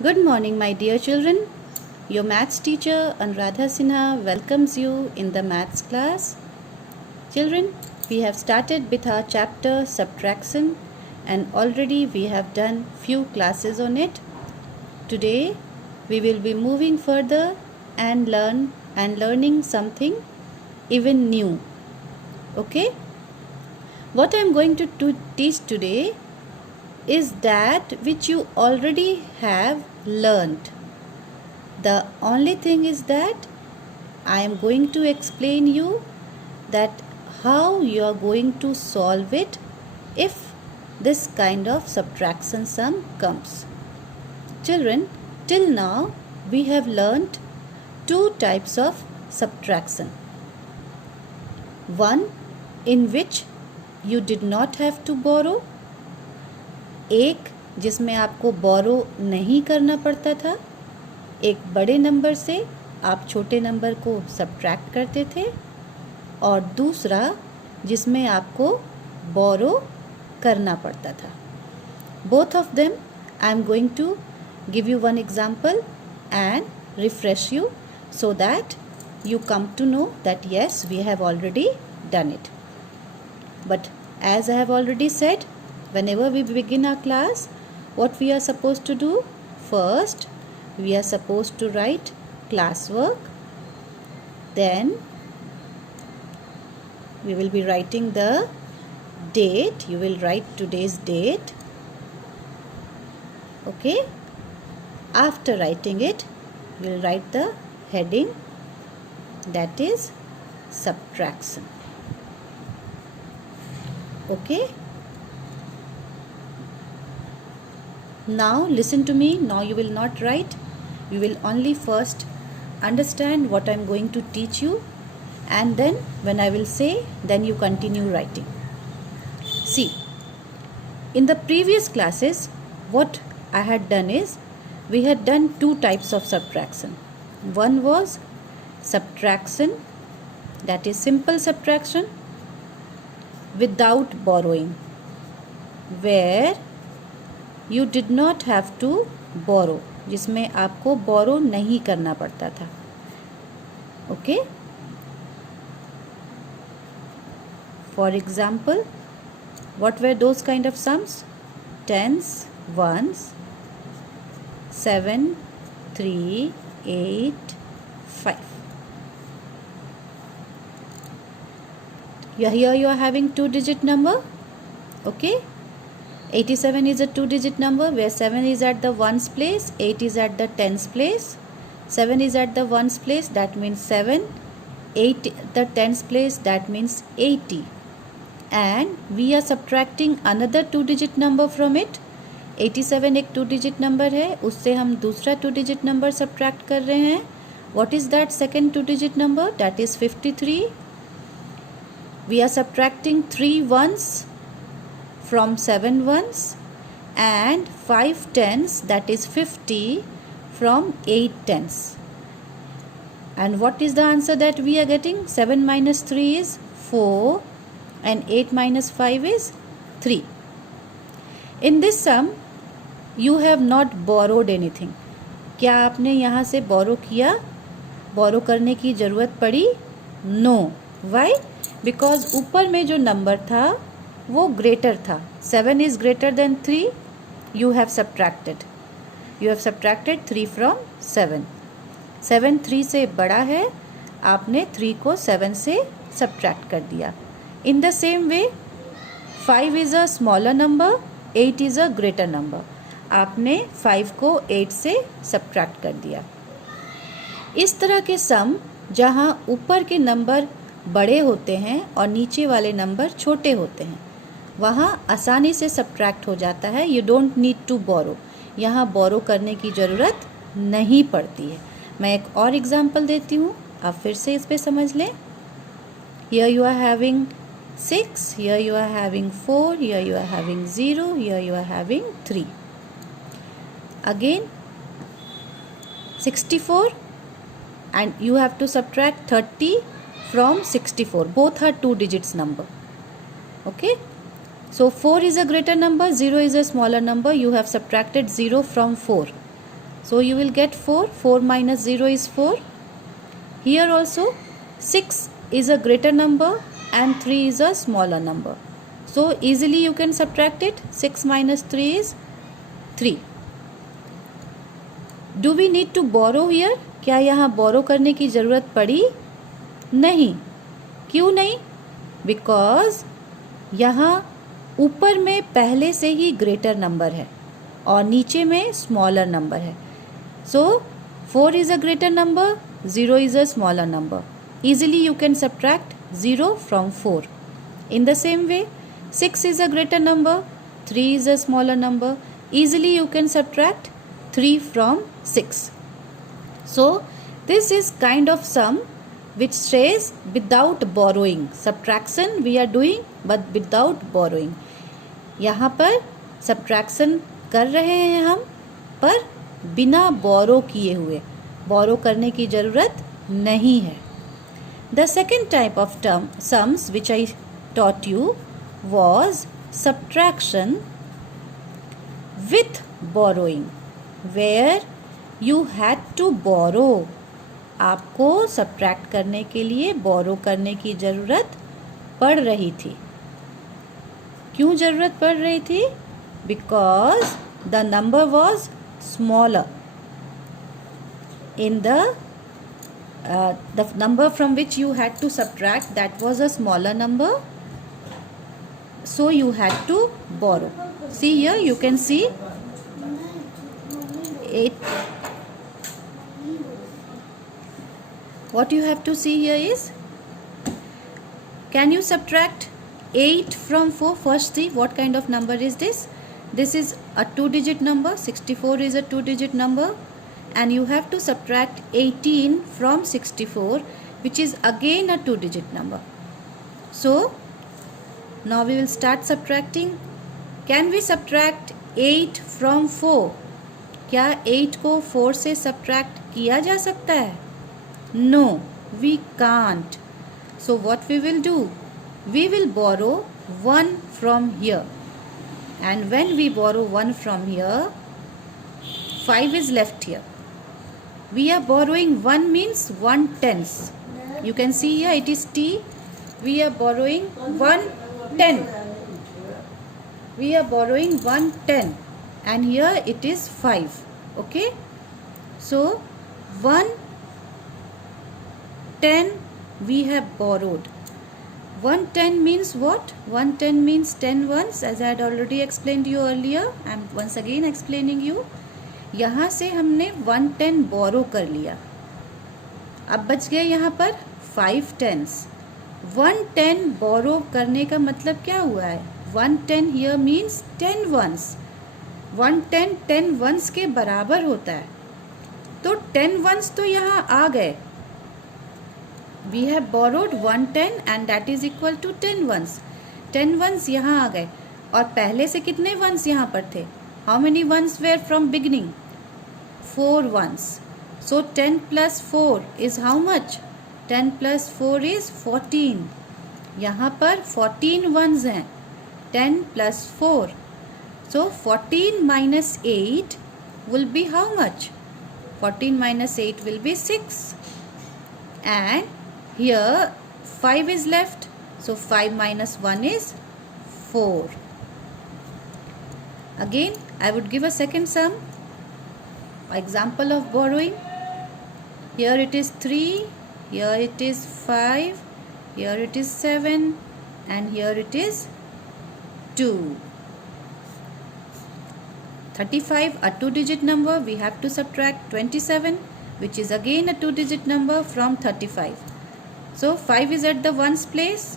Good morning, my dear children. Your maths teacher Anuradha Sinha welcomes you in the maths class. Children, we have started with our chapter subtraction and already we have done few classes on it. Today we will be moving further and learning something even new. Okay? What I am going to teach today is that which you already have learned. The only thing is that I am going to explain you that how you are going to solve it if this kind of subtraction sum comes. Children, till now we have learnt two types of subtraction. One in which you did not have to borrow, एक जिसमें आपको बोरो नहीं करना पड़ता था, एक बड़े number से आप छोटे नंबर को सब्ट्रैक्ट करते थे, और दूसरा जिसमें आपको बोरो करना पड़ता था. Both of them I am going to give you one example and refresh you so that you come to know that yes, we have already done it. But as I have already said, whenever we begin our class, what we are supposed to do? First, we are supposed to write classwork. Then, we will be writing the date. You will write today's date. Okay? After writing it, we will write the heading, that is subtraction. Okay? Now listen to me. Now you will not write. You will only first understand what I am going to teach you, and then when I will say, then you continue writing. See, in the previous classes, what I had done is, we had done two types of subtraction. One was subtraction, that is simple subtraction without borrowing, where you did not have to borrow, जिसमें आपको borrow नहीं करना पड़ता था. Okay? For example, what were those kind of sums? Tens, ones, 7, 3, 8, 5. Here you are having two-digit number. Okay? 87 is a two-digit number where 7 is at the ones place, 8 is at the tens place. 7 is at the ones place, that means 7. 8 the tens place, that means 80. And we are subtracting another two-digit number from it. 87 एक to digit number है, उससे हम दूसरा to digit number subtract कर रहे हैं. What is that second two digit number? That is 53. We are subtracting 3 ones from 7 ones and 5 tens, that is 50, from 8 tens. And what is the answer that we are getting? 7 minus 3 is 4 and 8 minus 5 is 3. In this sum, you have not borrowed anything. क्या आपने यहाँ से borrow किया? borrow करने की ज़रूरत पड़ी? No. Why? Because ऊपर में जो नंबर था वो greater था. 7 is greater than 3. You have subtracted. You have subtracted 3 from 7. 7 3 से बड़ा है, आपने 3 को 7 से subtract कर दिया. In the same way, 5 is a smaller number, 8 is a greater number. आपने 5 को 8 से सब्ट्रैक्ट कर दिया. इस तरह के सम जहाँ ऊपर के नंबर बड़े होते हैं और नीचे वाले नंबर छोटे होते हैं, वहाँ आसानी से सब्ट्रैक्ट हो जाता है. You don't need to borrow. यहाँ बोरो करने की ज़रूरत नहीं पड़ती है. मैं एक और एग्जांपल देती हूँ, आप फिर से इस पर समझ लें. Here you are having 6, here you are having 4, here you are having 0, here you are having 3. Again 64, and you have to subtract 30 from 64. Both are two digits number. Okay? So 4 is a greater number, 0 is a smaller number. You have subtracted 0 from 4. So you will get 4. 4 minus 0 is 4. Here also 6 is a greater number and 3 is a smaller number. So easily you can subtract it. 6 minus 3 is 3. Do we need to borrow here? क्या यहाँ borrow करने की ज़रूरत पड़ी? नहीं. क्यों नहीं? Because यहाँ ऊपर में पहले से ही greater number है और नीचे में smaller number है. So 4 is a greater number, 0 is a smaller number. Easily you can subtract 0 from 4. In the same way, 6 is a greater number, 3 is a smaller number. Easily you can subtract 3 from 6. So this is kind of sum which says without borrowing. Subtraction we are doing but without borrowing. यहाँ पर subtraction कर रहे हैं हम पर बिना borrow किए हुए. Borrow करने की ज़रूरत नहीं है. The second type of sums which I taught you was subtraction with borrowing, where you had to borrow. आपको subtract करने के लिए borrow करने की ज़रूरत पड़ रही थी. क्यों ज़रूरत पड़ रही थी? Because the number was smaller. In the number from which you had to subtract, that was a smaller number, so you had to borrow. See here, you can see 8. What you have to see here is, can you subtract 8 from 4? First see what kind of number is this. This is a 2-digit number. 64 is a 2-digit number. And you have to subtract 18 from 64, which is again a 2-digit number. So now we will start subtracting. Can we subtract 8 from 4? क्या 8 को 4 से subtract किया जा सकता है? No, we can't. So what we will do? We will borrow 1 from here. And when we borrow 1 from here, 5 is left here. We are borrowing 1 means 1/10. You can see here it is T. We are borrowing 1/10. We are borrowing 1/10 and here it is 5. Okay. So 1/10 we have borrowed. 1/10 means what? 1/10 means 10 ones, as I had already explained to you earlier. I am once again explaining you. यहाँ से हमने 1/10 बोरो कर लिया. अब बच गए यहाँ पर 5 tens. 1/10 बोरो करने का मतलब क्या हुआ है? 1/10 here means 10 ones. 1/10 10 ones के बराबर होता है. तो 10 ones तो यहाँ आ गए. We have borrowed 1/10 and that is equal to 10 ones. 10 ones यहाँ आ गए. और पहले से कितने ones यहाँ पर थे? How many ones were from beginning? 4 ones. So 10 plus 4 is how much? 10 plus 4 is 14. यहाँ पर 14 ones हैं. 10 plus 4. So 14 minus 8 will be how much? 14 minus 8 will be 6. And here 5 is left. So 5 minus 1 is 4. Again, I would give a second sum. Example of borrowing. Here it is 3, here it is 5, here it is 7, and here it is 2. 35, a 2-digit number, we have to subtract 27, which is again a 2-digit number from 35. So 5 is at the ones place.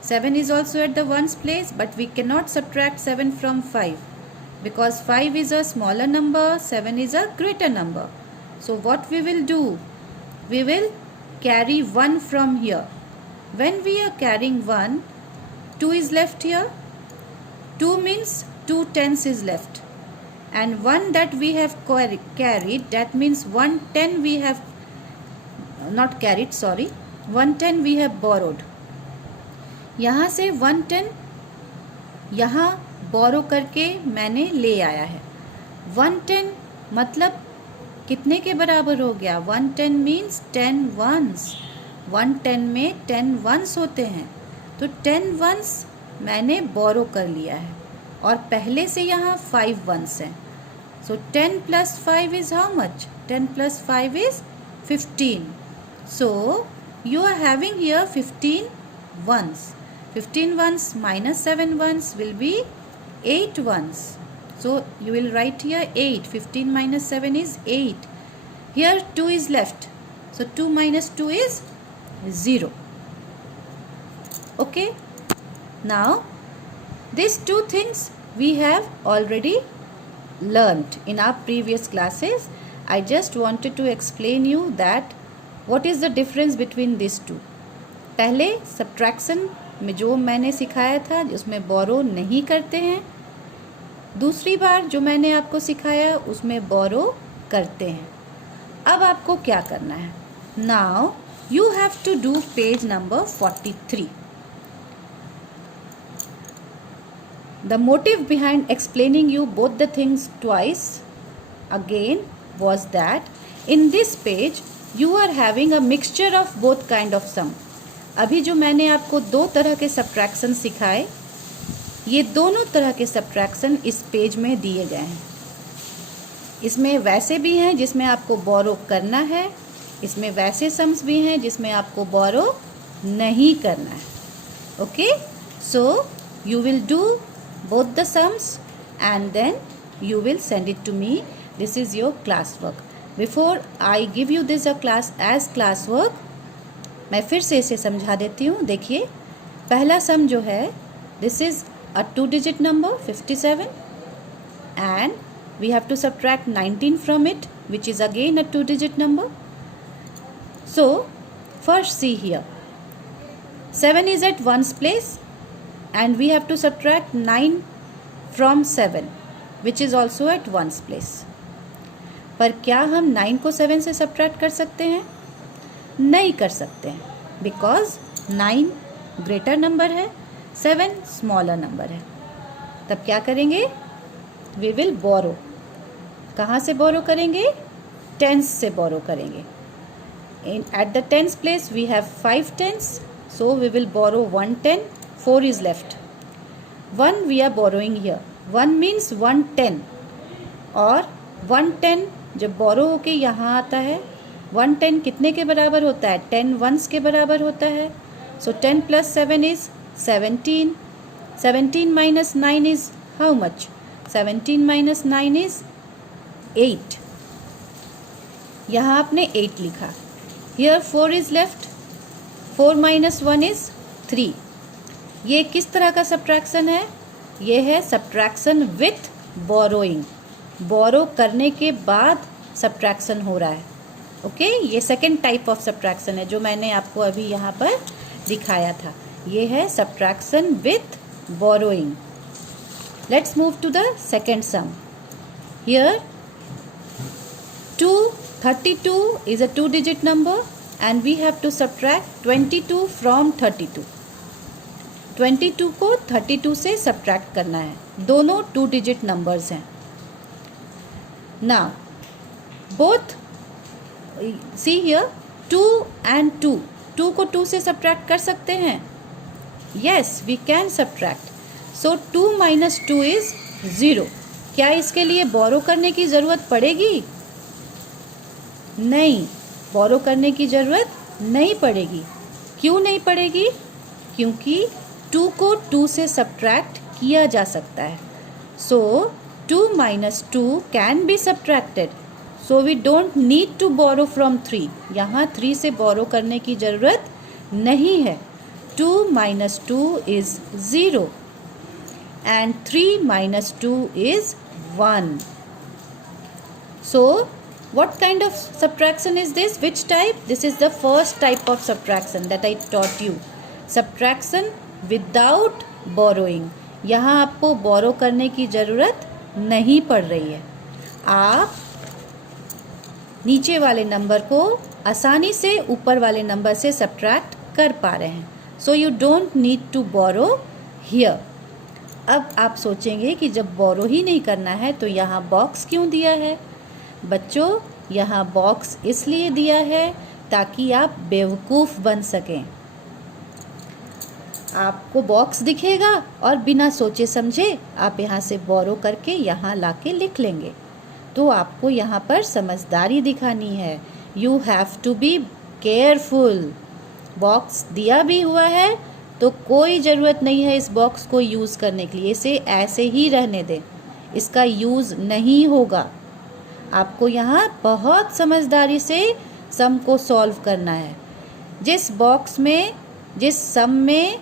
7 is also at the ones place, but we cannot subtract 7 from 5 because 5 is a smaller number, 7 is a greater number. So what we will do? We will carry 1 from here. When we are carrying 1, 2 is left here. 2 means 2 tens is left. And 1 that we have carried, that means 1/10 we have not carried, sorry. 1/10 we have borrowed. यहाँ से 1/10 यहाँ बोरो करके मैंने ले आया है. 1/10 मतलब कितने के बराबर हो गया? 110 मीन्स 10 वंस। 110 में 10 वंस होते हैं, तो 10 वंस मैंने बोरो कर लिया है और पहले से यहाँ 5 वंस हैं। So 10 plus 5 is how much? 10 plus 5 is 15. So you are having here 15 ones. 15 ones minus 7 ones will be 8 ones. So you will write here 8. 15 minus 7 is 8. Here 2 is left. So 2 minus 2 is 0. Okay. Now these two things we have already learnt in our previous classes. I just wanted to explain you that what is the difference between these two. पहले subtraction में जो मैंने सिखाया था उसमें बोरो नहीं करते हैं, दूसरी बार जो मैंने आपको सिखाया उसमें बोरो करते हैं। अब आपको क्या करना है? Now you have to do page number 43. The motive behind explaining you both the things twice again was that in this page you are having a mixture of both kind of sum. अभी जो मैंने आपको दो तरह के subtraction सिखाए, ये दोनों तरह के subtraction इस पेज में दिए गए हैं। इसमें वैसे भी हैं जिसमें आपको बोरो करना है, इसमें वैसे सम्स भी हैं जिसमें आपको बोरो नहीं करना है। Okay, so you will do both the sums and then you will send it to me. This is your class work. Before I give you this a class as class work, मैं फिर से इसे समझा देती हूँ। देखिए, पहला सम जो है, this is a 2-digit number 57 and we have to subtract 19 from it, which is again a 2-digit number. So first see here, 7 is at ones place and we have to subtract 9 from 7 which is also at ones place. पर क्या हम 9 को 7 से subtract कर सकते हैं? नहीं कर सकते हैं, because 9 greater number है, 7 smaller number है। तब क्या करेंगे? We will borrow. कहाँ से borrow करेंगे? Tens से borrow करेंगे। At the tens place we have 5 tens, so we will borrow 1 10. 4 is left. 1 we are borrowing here. 1 means 110 और 110 जब बोरो होके यहाँ आता है, 110 कितने के बराबर होता है? 10 वंस के बराबर होता है। So 10 plus 7 is 17. 17 minus 9 is how much? 17 minus 9 is 8. यहाँ आपने 8 लिखा। Here 4 is left. 4 minus 1 is 3. ये किस तरह का सब्ट्रैक्शन है? ये है सब्ट्रैक्शन विथ बोरोइंग। बोरो करने के बाद सब्ट्रैक्शन हो रहा है। ओके, ये सेकेंड टाइप ऑफ सब्ट्रैक्शन है जो मैंने आपको अभी यहाँ पर दिखाया था। ये है subtraction with borrowing. Let's move to the second sum. Here 32 is a 2-digit number and we have to subtract 22 from 32. 22 को 32 से सब्ट्रैक्ट करना है। दोनों 2-digit नंबर्स हैं। Now both see here 2 and 2. 2 को 2 से सब्ट्रैक्ट कर सकते हैं? Yes, we can subtract. So 2 minus 2 is 0. क्या इसके लिए बोरो करने की ज़रूरत पड़ेगी? नहीं, बोरो करने की ज़रूरत नहीं पड़ेगी। क्यों नहीं पड़ेगी? क्योंकि 2 को 2 से सब्ट्रैक्ट किया जा सकता है। So 2 minus 2 can be subtracted, so we don't need to borrow from 3। यहाँ 3 से बोरो करने की ज़रूरत नहीं है। 2 minus 2 is 0 and 3 minus 2 is 1. So what kind of subtraction is this? Which type? This is the first type of subtraction that I taught you. Subtraction without borrowing. यहाँ आपको बोरो करने की ज़रूरत नहीं पड़ रही है। आप नीचे वाले नंबर को आसानी से ऊपर वाले नंबर से सब्ट्रैक्ट कर पा रहे हैं। So you don't need to borrow here. अब आप सोचेंगे कि जब बोरो ही नहीं करना है तो यहाँ बॉक्स क्यों दिया है? बच्चों यहाँ बॉक्स इसलिए दिया है ताकि आप बेवकूफ़ बन सकें। आपको बॉक्स दिखेगा और बिना सोचे समझे आप यहाँ से बोरो करके यहाँ लाके लिख लेंगे। तो आपको यहाँ पर समझदारी दिखानी है। You have to be careful. Box दिया भी हुआ है तो कोई ज़रूरत नहीं है इस बॉक्स को यूज़ करने के लिए, इसे ऐसे ही रहने दें, इसका यूज़ नहीं होगा। आपको यहाँ बहुत समझदारी से सम को सॉल्व करना है। जिस बॉक्स में, जिस सम में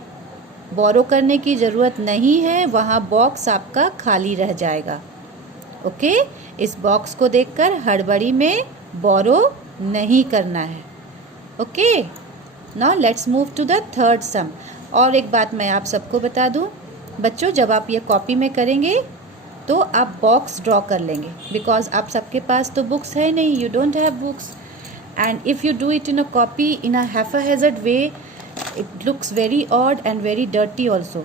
बोरो करने की ज़रूरत नहीं है वहाँ बॉक्स आपका खाली रह जाएगा। ओके, इस बॉक्स को देखकर हड़बड़ी में बोरो नहीं करना है। Okay, now let's move to the third sum. और एक बात मैं आप सबको बता दूं, बच्चों जब आप ये कॉपी में करेंगे तो आप बॉक्स ड्रॉ कर लेंगे, बिकॉज आप सबके पास तो बुक्स है नहीं, you don't have books, and if you do it in a copy in a haphazard way, it looks very odd and very dirty also.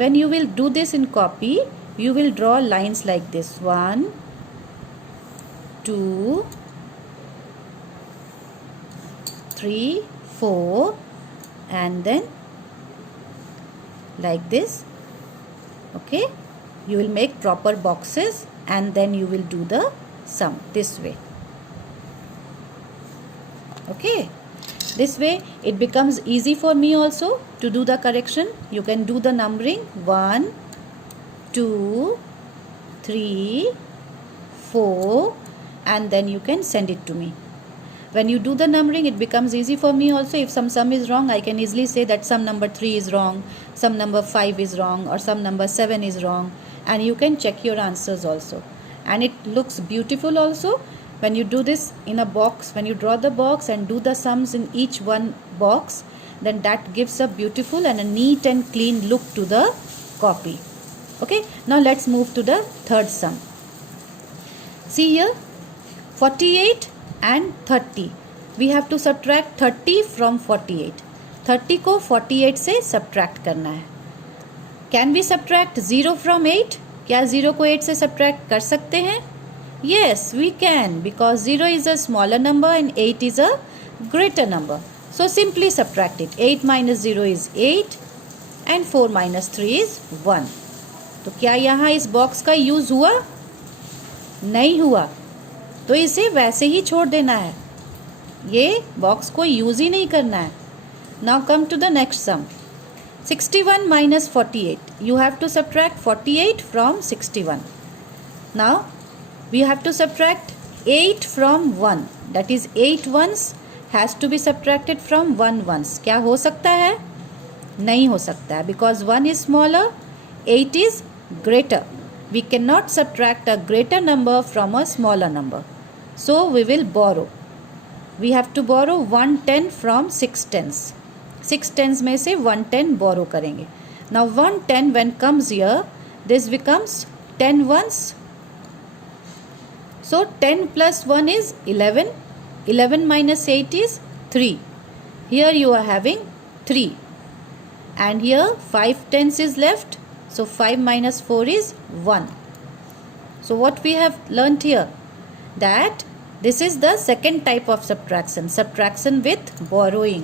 When you will do this in copy, you will draw lines like this: 1 2 3 4, and then like this. Okay, you will make proper boxes and then you will do the sum this way. Okay, this way it becomes easy for me also to do the correction. You can do the numbering 1 2 3 4 and then you can send it to me. When you do the numbering, it becomes easy for me also. If some sum is wrong, I can easily say that sum number 3 is wrong, sum number 5 is wrong, or sum number 7 is wrong, and you can check your answers also. And it looks beautiful also when you do this in a box. When you draw the box and do the sums in each one box, then that gives a beautiful and a neat and clean look to the copy. Okay, now let's move to the third sum. See here, 48 and 30. We have to subtract 30 from 48. 30 को 48 से subtract करना है. Can we subtract 0 from 8? क्या 0 को 8 से subtract कर सकते हैं? Yes, we can, because 0 is a smaller number and 8 is a greater number. So simply subtract it. 8 minus 0 is 8 and 4 minus 3 is 1. तो क्या यहाँ इस बॉक्स का यूज़ हुआ? नहीं हुआ, तो इसे वैसे ही छोड़ देना है, ये बॉक्स को यूज़ ही नहीं करना है. Now come to the next sum. 61 minus 48. You have to subtract 48 from 61. Now we have to subtract 8 from 1. That is 8 ones has to be subtracted from 1 ones. क्या हो सकता है? नहीं हो सकता है, because 1 is smaller, 8 is greater. We cannot subtract a greater number from a smaller number. So we will borrow. We have to borrow 110 from 6 tens. 6 tens में से 110 borrow करेंगे. Now 110 when comes here, this becomes 10 ones. So 10 plus 1 is 11. 11 minus 8 is 3. Here you are having 3. And here 5 tens is left. So 5 minus 4 is 1. So what we have learnt here, that this is the second type of subtraction, subtraction with borrowing.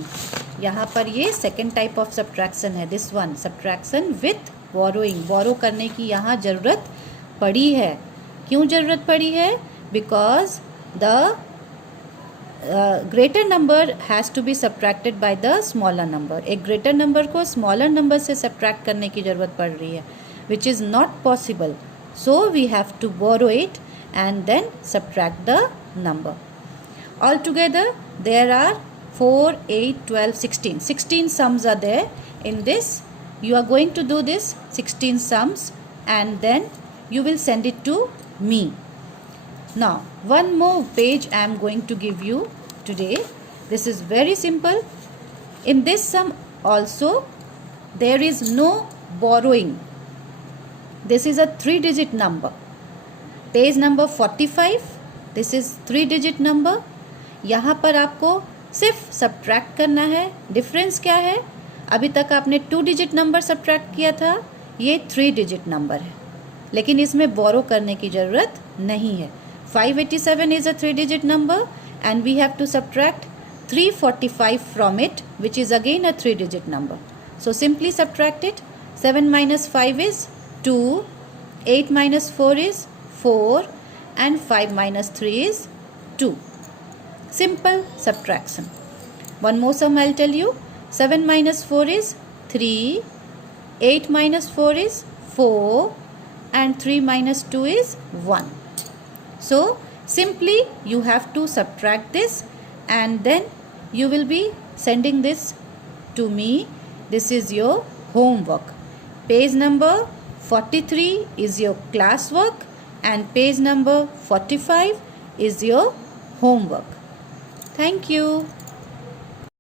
यहाँ पर ये second type of subtraction है, this one, subtraction with borrowing. borrow करने की यहाँ ज़रूरत पड़ी है. क्यों ज़रूरत पड़ी है? Because the greater number has to be subtracted by the smaller number. एक greater number को smaller number से subtract करने की ज़रूरत पड़ रही है, which is not possible. So we have to borrow it and then subtract the number. Altogether there are 4, 8, 12, 16. 16 sums are there in this. You are going to do this 16 sums and then you will send it to me. Now one more page I am going to give you today. This is very simple. In this sum also there is no borrowing. This is a 3-digit number. Page number 45. This is 3-digit number. यहाँ पर आपको सिर्फ subtract करना है. Difference क्या है? अभी तक आपने 2-digit नंबर सब्ट्रैक्ट किया था, ये 3-digit नंबर है, लेकिन इसमें बोरो करने की ज़रूरत नहीं है. 587 is a 3-digit number and we have to subtract 345 from it, which is again a 3-digit number. So simply subtract it. 7 minus 5 is 2, 8 minus 4 is 4 and 5 minus 3 is 2. Simple subtraction. One more sum I'll tell you. 7 minus 4 is 3, 8 minus 4 is 4 and 3 minus 2 is 1. So simply you have to subtract this and then you will be sending this to me. This is your homework. Page number 43 is your classwork and page number 45 is your homework. Thank you.